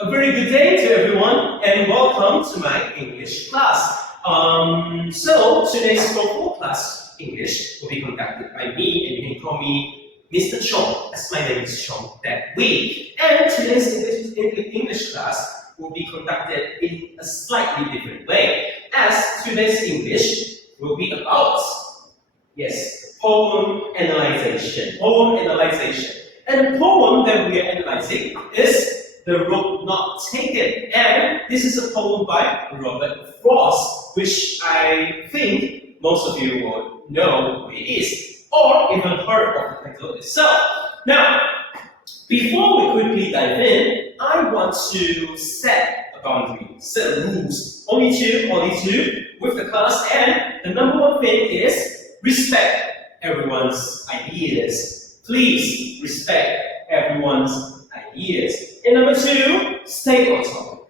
A very good day to everyone and welcome to my English class. So today's Form 4 class English will be conducted by me, and you can call me Mr. Chong, as my name is Chong that week. And today's English class will be conducted in a slightly different way, as today's English will be about, yes, poem analyzation. And the poem that we are analyzing is The Road Not Taken, and this is a poem by Robert Frost, which I think most of you will know who it is, or even heard of the title itself. Now, before we quickly dive in, I want to set a boundary, set rules, only two, with the class, and the number one thing is respect everyone's ideas. Please respect everyone's ideas. And number two, stay on topic.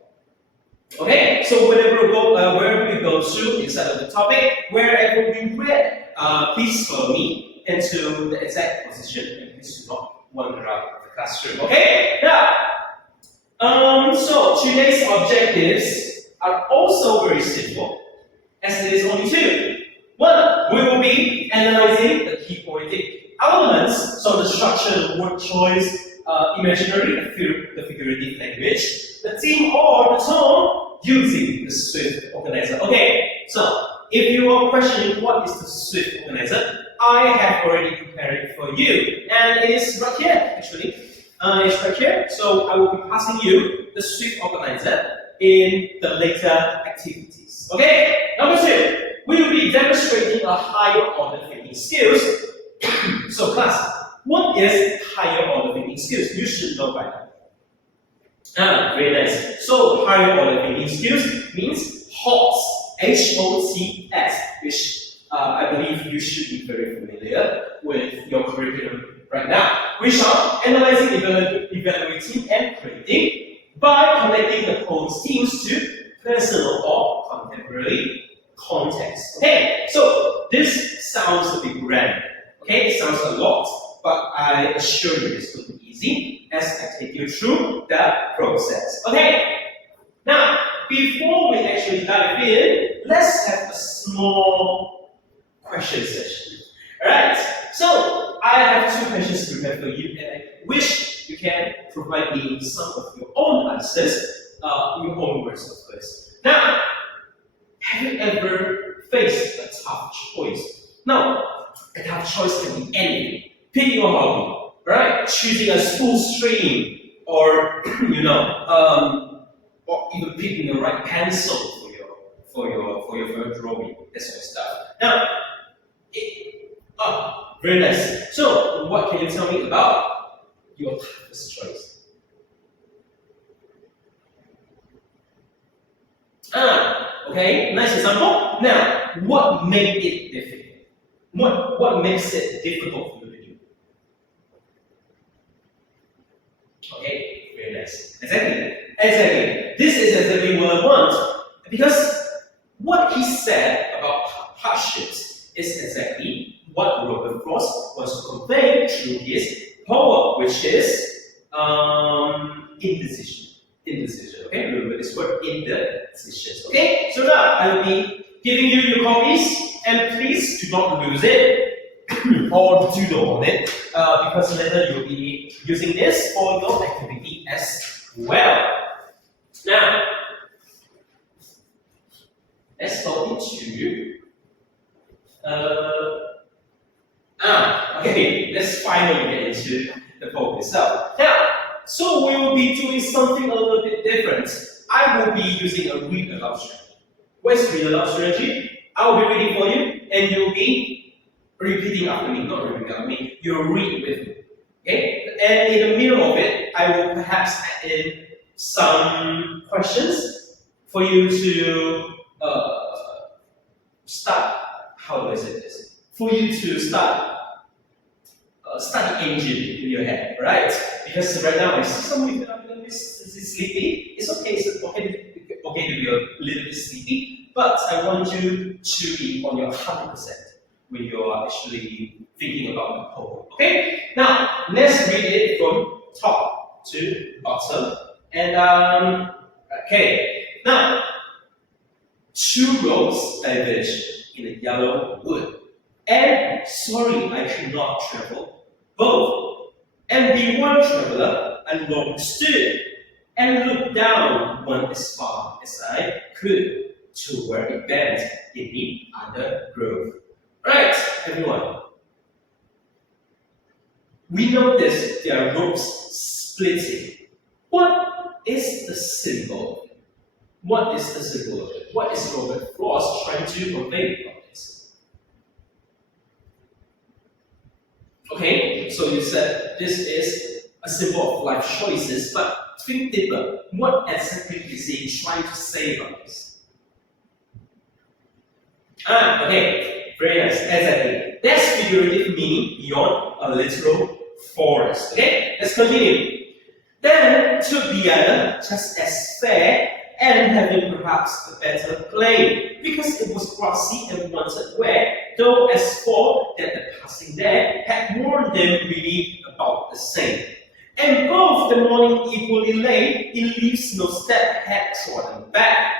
Okay, so wherever we go to inside of the topic, wherever we read, please follow me into the exact position and please do not wander out of the classroom. Okay, now, so today's objectives are also very simple, as it is only two. One, we will be analyzing the key poetic elements, so the structure, the word choice, imaginary, the figurative language, the theme or the tone using the Swift organizer. Okay, so if you are questioning what is the Swift organizer, I have already prepared it for you, and it is right here actually. It's right here. So I will be passing you the Swift organizer in the later activities. Okay, number two, we will be demonstrating a higher order thinking skills. So class, what is higher order thinking skills? You should know by now. Very nice. So higher order thinking skills means HOTS, H-O-T-S, which I believe you should be very familiar with your curriculum right now, which are analyzing, evaluating, and creating by connecting the poem's themes to personal or contemporary context. Okay, so this sounds a bit grand. Okay, it sounds a lot, but I assure you it's going to be easy as I take you through the process. Okay, now before we actually dive in, let's have a small question session. Alright, so I have two questions prepared for you, and I wish you can provide me some of your own answers, in your own words, of course. Now, have you ever faced a tough choice? Now, a tough choice can be anything. Pick your hobby, right? Choosing a school stream, or or even picking the right pencil for your drawing, that sort of stuff. Now, very nice. So, what can you tell me about your toughest choice? Okay, nice example. Now, what made it difficult? What makes it difficult for you to do? Okay, very nice. Exactly. This is exactly what I want. Because what he said about hardships is exactly what Robert Frost wants to convey through his poem, which is indecision. Okay, remember this word, indecision. Okay, so now I will be giving you your copies, and please do not lose it or doodle on it, because later you'll be using this for your activity as well. Now, let's go into okay, let's finally get into the poem itself. Now, so we will be doing something a little bit different. I will be using a read aloud strategy. Where's read aloud strategy? I will be reading for you, and you'll be repeating after me. Not repeating after me, you'll read with me. Okay? And in the middle of it, I will perhaps add in some questions for you to start. How do I say this? For you to start the engine in your head, right? Because right now I see some of you are a little bit sleepy. It's okay. It's okay to be a little bit sleepy, but I want you to be on your 100% when you are actually thinking about the poem. Okay? Now let's read it from top to bottom And okay, now 2 roads diverge in a yellow wood. And sorry, I cannot travel both. And the one traveler alone stood and looked down one as far as I could toward a bend in the other grove. Right, everyone. We notice there are ropes splitting. What is the symbol? What is the symbol of it? What is Robert Frost trying to convey about this? Okay, so you said this is a symbol of life choices, but think deeper. What exactly is he trying to say about this? Okay, very nice, exactly. That's figurative meaning beyond a literal forest. Okay, let's continue. Then took the other just as fair and having perhaps a better claim, because it was grassy and wanted wear, though as for that the passing there had warned them really about the same. And both the morning equally lay in leaves no step had trodden back.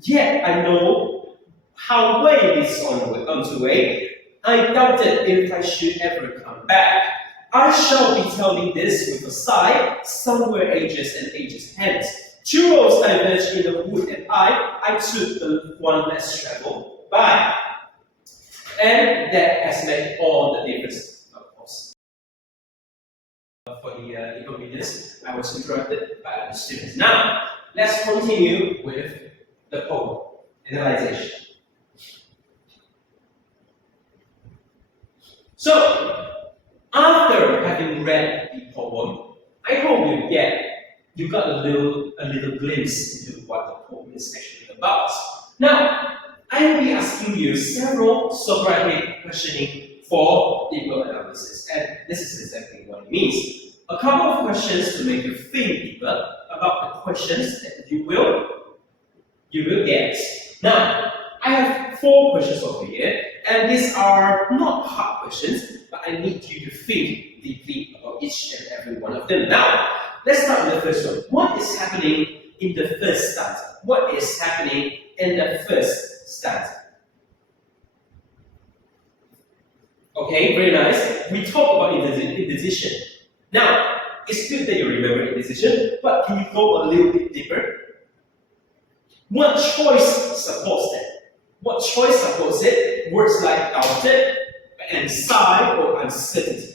Yet I know how way leads onto way. I doubted if I should ever come back. I shall be telling this with a sigh, somewhere ages and ages hence. 2 roads diverged in the wood, and I took the one less traveled by. And that has made all the difference, of course. For the inconvenience, I was interrupted by the students. Now, let's continue with the poem, analyzation. So, after having read the poem, I hope you got a little glimpse into what the poem is actually about. Now, I will be asking you several Socratic questioning for deeper analysis, and this is exactly what it means. A couple of questions to make you think deeper about the questions that you will get. Now, I have 4 questions over here, and these are not hard questions, but I need you to think deeply about each and every one of them. Now, let's start with the first one. What is happening in the first stanza? What is happening in the first stanza? Okay, very nice. We talk about indecision. Now, it's good that you remember indecision, but can you go a little bit deeper? What choice supports that? What choice supports it? Words like doubted and sigh or uncertainty.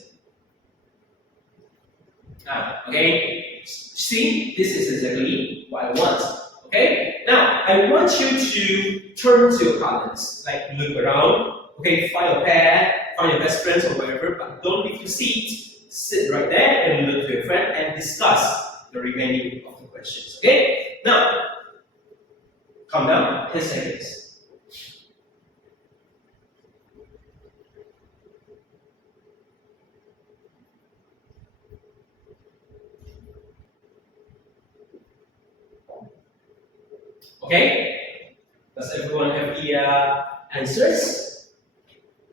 Okay, see, this is exactly what I want. Okay, now I want you to turn to your partners, like look around. Okay, find a pair, find your best friends or whatever, but don't leave your seat. Sit right there and look to your friend and discuss the remaining of the questions. Okay, now calm down. 10 seconds. Okay, does everyone have the answers?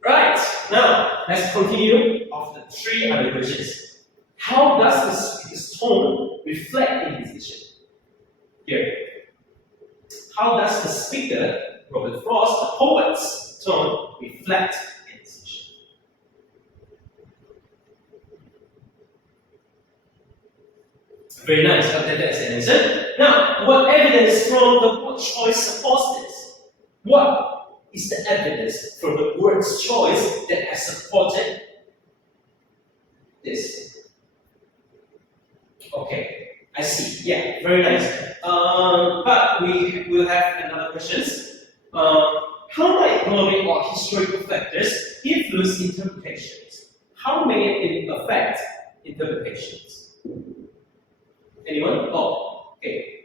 Right, now let's continue of the 3 other questions. How does the speaker's tone reflect indecision? Here. How does the speaker, Robert Frost, the poet's tone reflect indecision? Very nice, I'll take that as an answer. Now, what evidence from the word choice supports this? What is the evidence from the word's choice that has supported this? Okay, I see. Yeah, very nice. But we will have another questions. How might economic or historical factors influence interpretations? How may it affect interpretations? Anyone? Oh, okay.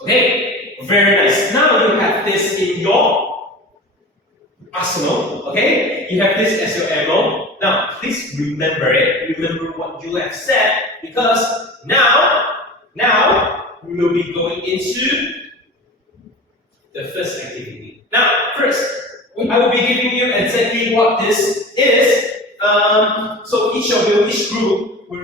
Okay, very nice. Now you have this in your arsenal, okay? You have this as your ammo. Now, please remember it. Remember what you have said, because now we will be going into the first activity. Now, first, I will be giving you exactly what this is. So each group will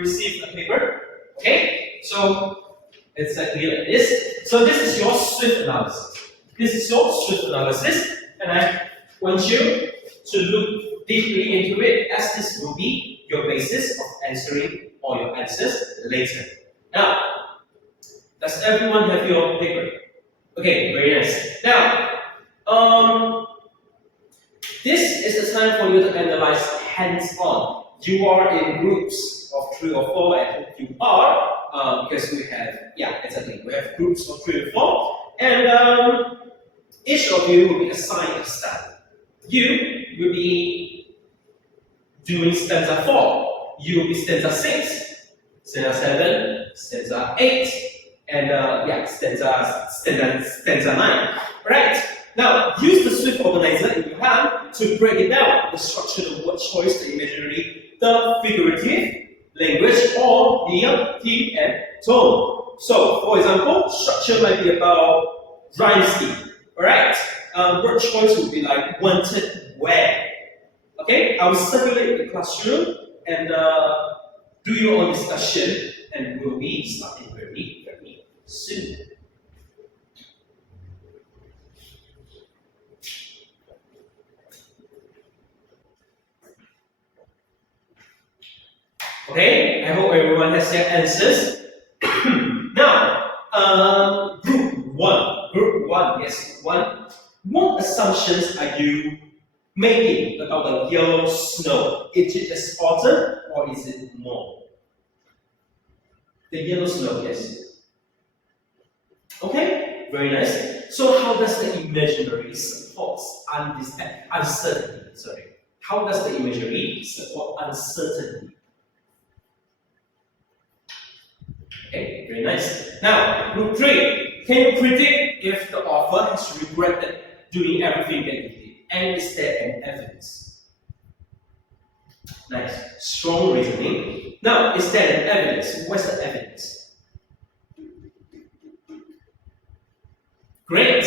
paper. Okay, so it's exactly like this. So this is your swift analysis. This is your swift analysis, and I want you to look deeply into it, as this will be your basis of answering all your answers later. Now, does everyone have your paper? Okay, very nice. Now, this is the time for you to analyze hands-on. You are in groups of 3 or 4, I hope you are, because we have, exactly, we have groups of 3 or 4, and each of you will be assigned a study. You will be doing stanza 4, you will be stanza 6, stanza 7, stanza 8, and stanza 9. Right? Now, use the Swift organizer in your hand to break it down: the structure, the word choice, the imaginary, the figurative, language, or the theme and tone. So, for example, structure might be about rhyme scheme. Alright? Word choice would be like wanted where. Okay? I will circulate the classroom and do your own discussion, and we'll be starting very, very soon. Okay, I hope everyone has their answers. Now, group one, yes, one. What assumptions are you making about the yellow snow? Is it a spotted or is it more? The yellow snow, yes. Okay, very nice. So how does the imaginary support uncertainty? Sorry. How does the imaginary support uncertainty? Okay, very nice. Now, group 3. Can you predict if the author has regretted doing everything that he did? And is there an evidence? Nice. Strong reasoning. Now, is there an evidence? What's the evidence? Great.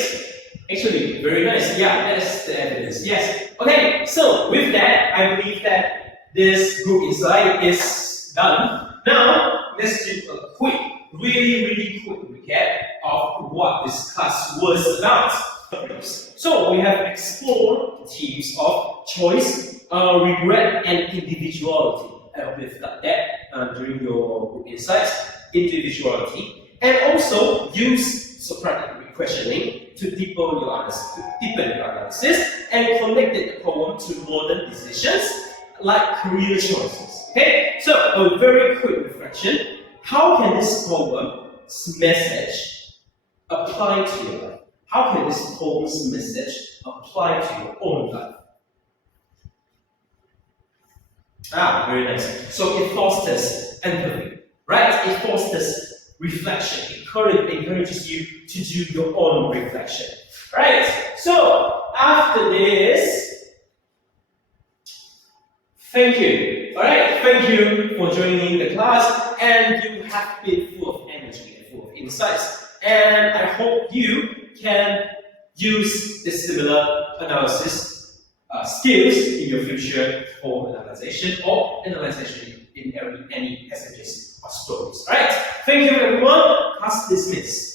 Actually, very nice. Yeah, that's the evidence. Yes. Okay, so with that, I believe that this group insight is done. Now, let's do a quick, really quick recap of what this class was about. So we have explored themes of choice, regret, and individuality. I hope you've done that during your group insights. Individuality, and also use Socratic questioning to deepen your analysis and connected the poem to modern decisions like career choices. Okay, so a very quick reflection. How can this poem's message apply to your life? How can this poem's message apply to your own life? Very nice. So it fosters empathy, right? It fosters reflection. It encourages you to do your own reflection, right? So after this, thank you. All right, thank you for joining the class, and you have been full of energy and full of insights. And I hope you can use this similar analysis skills in your future for analyzation or analyzation in any passages or stories. All right, thank you everyone. Class dismissed.